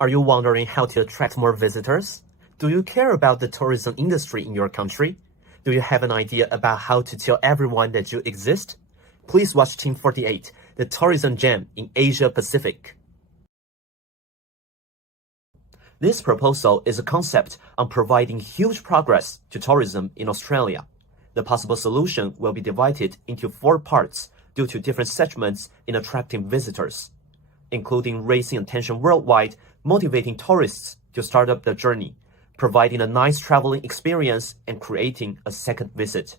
Are you wondering how to attract more visitors? Do you care about the tourism industry in your country? Do you have an idea about how to tell everyone that you exist? Please watch Team 48, the tourism gem in Asia Pacific. This proposal is a concept on providing huge progress to tourism in Australia. The possible solution will be divided into 4 parts due to different segments in attracting visitors, including raising attention worldwide, motivating tourists to start up the journey, providing a nice traveling experience, and creating a second visit.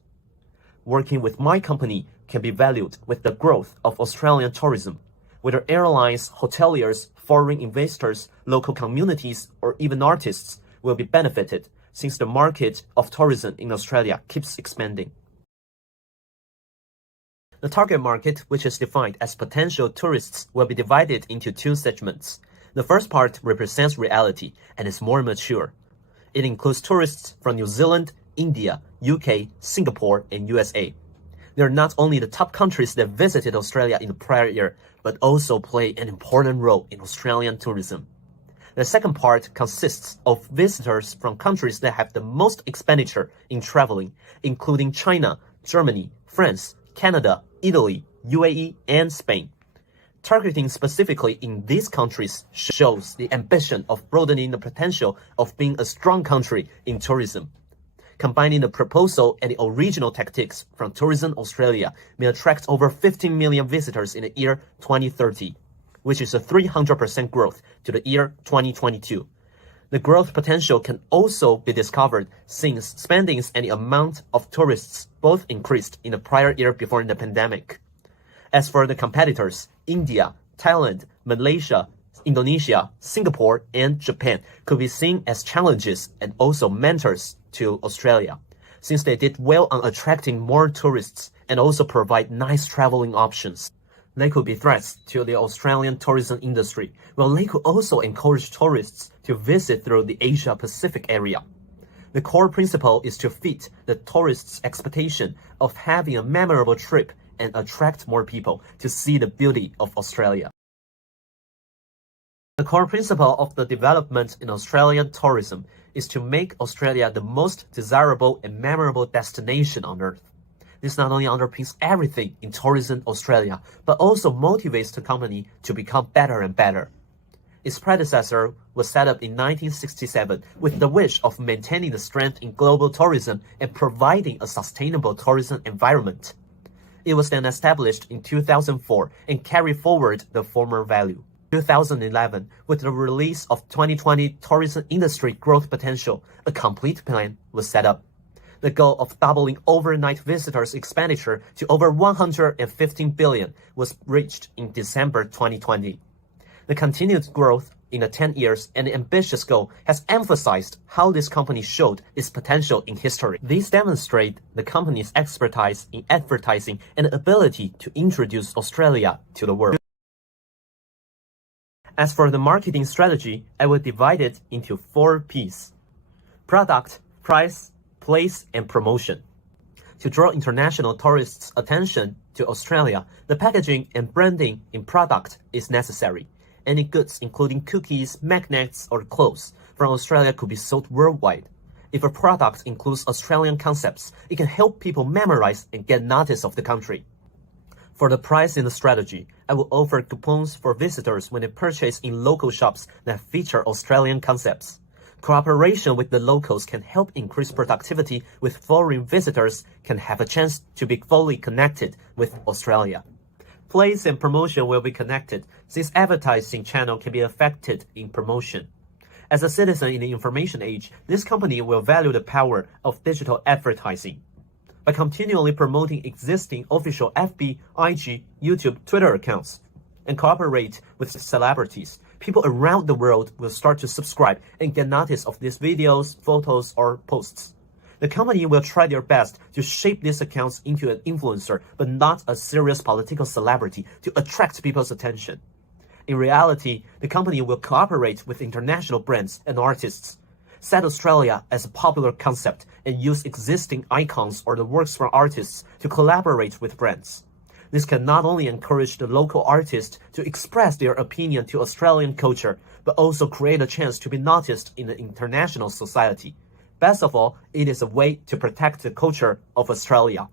Working with my company can be valued with the growth of Australian tourism, whether airlines, hoteliers, foreign investors, local communities, or even artists will be benefited since the market of tourism in Australia keeps expanding. The target market, which is defined as potential tourists, will be divided into 2 segments. The first part represents reality and is more mature. It includes tourists from New Zealand, India, UK, Singapore, and USA. They are not only the top countries that visited Australia in the prior year, but also play an important role in Australian tourism. The second part consists of visitors from countries that have the most expenditure in traveling, including China, Germany, France, Canada, Italy, UAE, and Spain. Targeting specifically in these countries shows the ambition of broadening the potential of being a strong country in tourism. Combining the proposal and the original tactics from Tourism Australia may attract over 15 million visitors in the year 2030, which is a 300% growth to the year 2022. The growth potential can also be discovered since spendings and the amount of tourists both increased in the prior year before the pandemic. As for the competitors, India, Thailand, Malaysia, Indonesia, Singapore, and Japan could be seen as challenges and also mentors to Australia, since they did well on attracting more tourists and also provide nice traveling options. They could be threats to the Australian tourism industry, while they could also encourage tourists to visit through the Asia Pacific area. The core principle is to fit the tourists' expectation of having a memorable trip and attract more people to see the beauty of Australia. The core principle of the development in Australian tourism is to make Australia the most desirable and memorable destination on Earth. This not only underpins everything in Tourism Australia, but also motivates the company to become better and better. Its predecessor was set up in 1967 with the wish of maintaining the strength in global tourism and providing a sustainable tourism environment. It was then established in 2004 and carried forward the former value. 2011, with the release of 2020 Tourism Industry Growth Potential, a complete plan was set up. The goal of doubling overnight visitors' expenditure to over 115 billion was reached in December 2020. The continued growth in the 10 years and the ambitious goal has emphasized how this company showed its potential in history. These demonstrate the company's expertise in advertising and ability to introduce Australia to the world. As for the marketing strategy, I will divide it into 4 P's: product, price, place, and promotion. To draw international tourists' attention to Australia, the packaging and branding in product is necessary. Any goods, including cookies, magnets, or clothes from Australia could be sold worldwide. If a product includes Australian concepts, it can help people memorize and get notice of the country. For the price in the strategy, I will offer coupons for visitors when they purchase in local shops that feature Australian concepts. Cooperation with the locals can help increase productivity with foreign visitors can have a chance to be fully connected with Australia. Place and promotion will be connected since advertising channel can be affected in promotion. As a citizen in the information age, this company will value the power of digital advertising. By continually promoting existing official FB, IG, YouTube, Twitter accounts, and cooperate with celebrities, people around the world will start to subscribe and get notice of these videos, photos, or posts. The company will try their best to shape these accounts into an influencer, but not a serious political celebrity to attract people's attention. In reality, the company will cooperate with international brands and artists, set Australia as a popular concept, and use existing icons or the works from artists to collaborate with brands. This can not only encourage the local artists to express their opinion to Australian culture, but also create a chance to be noticed in the international society. Best of all, it is a way to protect the culture of Australia.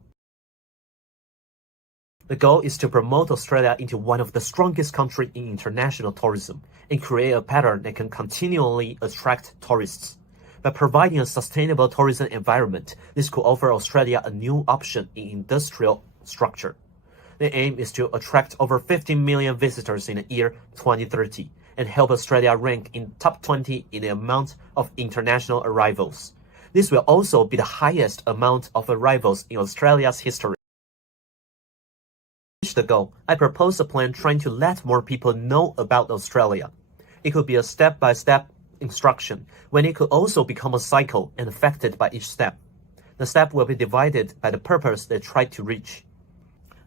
The goal is to promote Australia into one of the strongest countries in international tourism and create a pattern that can continually attract tourists. By providing a sustainable tourism environment, this could offer Australia a new option in industrial structure. The aim is to attract over 15 million visitors in the year 2030 and help Australia rank in top 20 in the amount of international arrivals. This will also be the highest amount of arrivals in Australia's history. To reach the goal, I propose a plan trying to let more people know about Australia. It could be a step-by-step instruction, when it could also become a cycle and affected by each step. The step will be divided by the purpose they try to reach.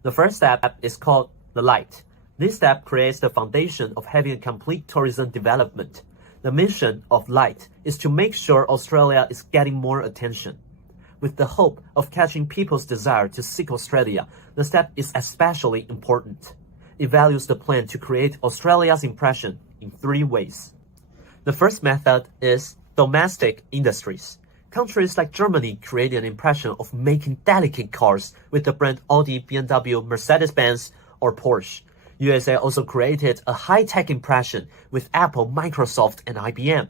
The first step is called the light. This step creates the foundation of having a complete tourism development. The mission of light is to make sure Australia is getting more attention. With the hope of catching people's desire to seek Australia, the step is especially important. It values the plan to create Australia's impression in 3 ways. The first method is domestic industries. Countries like Germany created an impression of making delicate cars with the brand Audi, BMW, Mercedes-Benz, or Porsche. USA also created a high-tech impression with Apple, Microsoft, and IBM.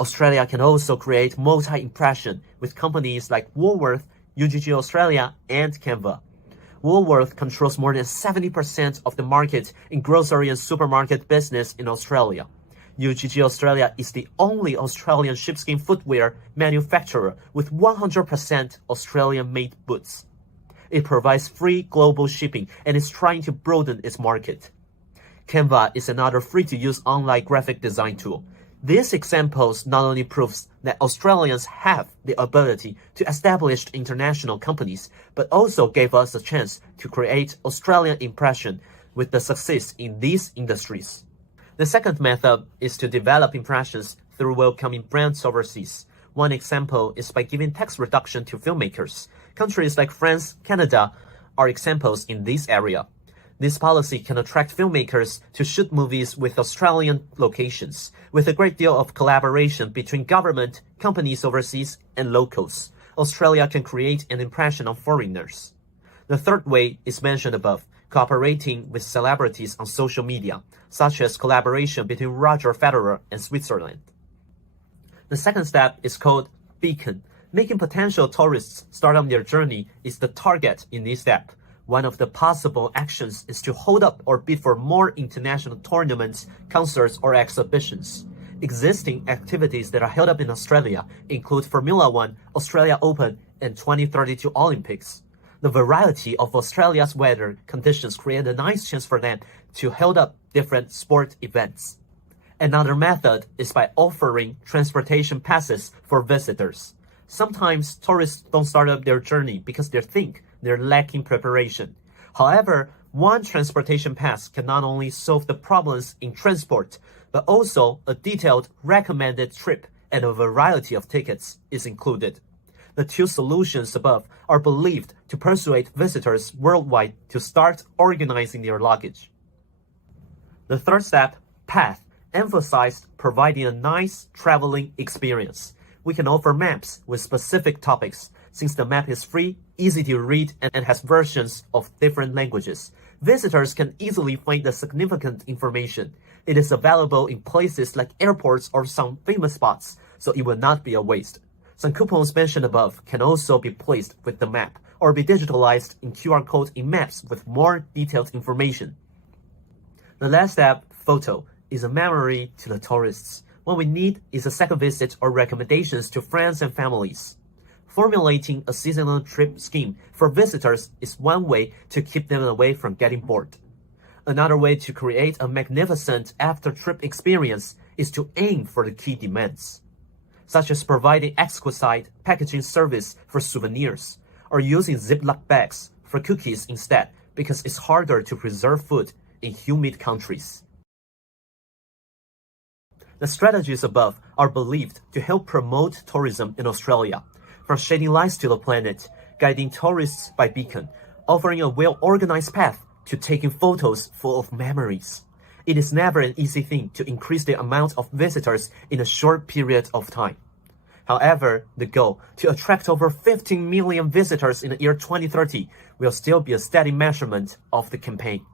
Australia can also create multi-impression with companies like Woolworth, UGG Australia, and Canva. Woolworth controls more than 70% of the market in grocery and supermarket business in Australia. UGG Australia is the only Australian sheepskin footwear manufacturer with 100% Australian-made boots. It provides free global shipping and is trying to broaden its market. Canva is another free-to-use online graphic design tool. These examples not only proves that Australians have the ability to establish international companies, but also gave us a chance to create Australian impression with the success in these industries. The second method is to develop impressions through welcoming brands overseas. One example is by giving tax reduction to filmmakers. Countries like France, Canada are examples in this area. This policy can attract filmmakers to shoot movies with Australian locations, with a great deal of collaboration between government, companies overseas, and locals. Australia can create an impression on foreigners. The third way is mentioned above, cooperating with celebrities on social media, such as collaboration between Roger Federer and Switzerland. The second step is called beacon. Making potential tourists start on their journey is the target in this step. One of the possible actions is to hold up or bid for more international tournaments, concerts, or exhibitions. Existing activities that are held up in Australia include Formula One, Australia Open, and 2032 Olympics. The variety of Australia's weather conditions create a nice chance for them to hold up different sport events. Another method is by offering transportation passes for visitors. Sometimes tourists don't start up their journey because they think they're lacking preparation. However, one transportation pass can not only solve the problems in transport, but also a detailed recommended trip and a variety of tickets is included. The 2 solutions above are believed to persuade visitors worldwide to start organizing their luggage. The third step, path, emphasized providing a nice traveling experience. We can offer maps with specific topics. Since the map is free, easy to read, and has versions of different languages, visitors can easily find the significant information. It is available in places like airports or some famous spots, so it will not be a waste. Some coupons mentioned above can also be placed with the map or be digitalized in QR code in maps with more detailed information. The last step, photo, is a memory to the tourists. What we need is a second visit or recommendations to friends and families. Formulating a seasonal trip scheme for visitors is one way to keep them away from getting bored. Another way to create a magnificent after-trip experience is to aim for the key demands, such as providing exquisite packaging service for souvenirs, or using Ziploc bags for cookies instead because it's harder to preserve food in humid countries. The strategies above are believed to help promote tourism in Australia, from shedding lights to the planet, guiding tourists by beacon, offering a well-organized path to taking photos full of memories. It is never an easy thing to increase the amount of visitors in a short period of time. However, the goal to attract over 15 million visitors in the year 2030 will still be a steady measurement of the campaign.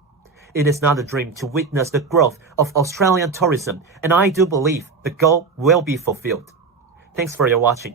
It is not a dream to witness the growth of Australian tourism, and I do believe the goal will be fulfilled. Thanks for your watching.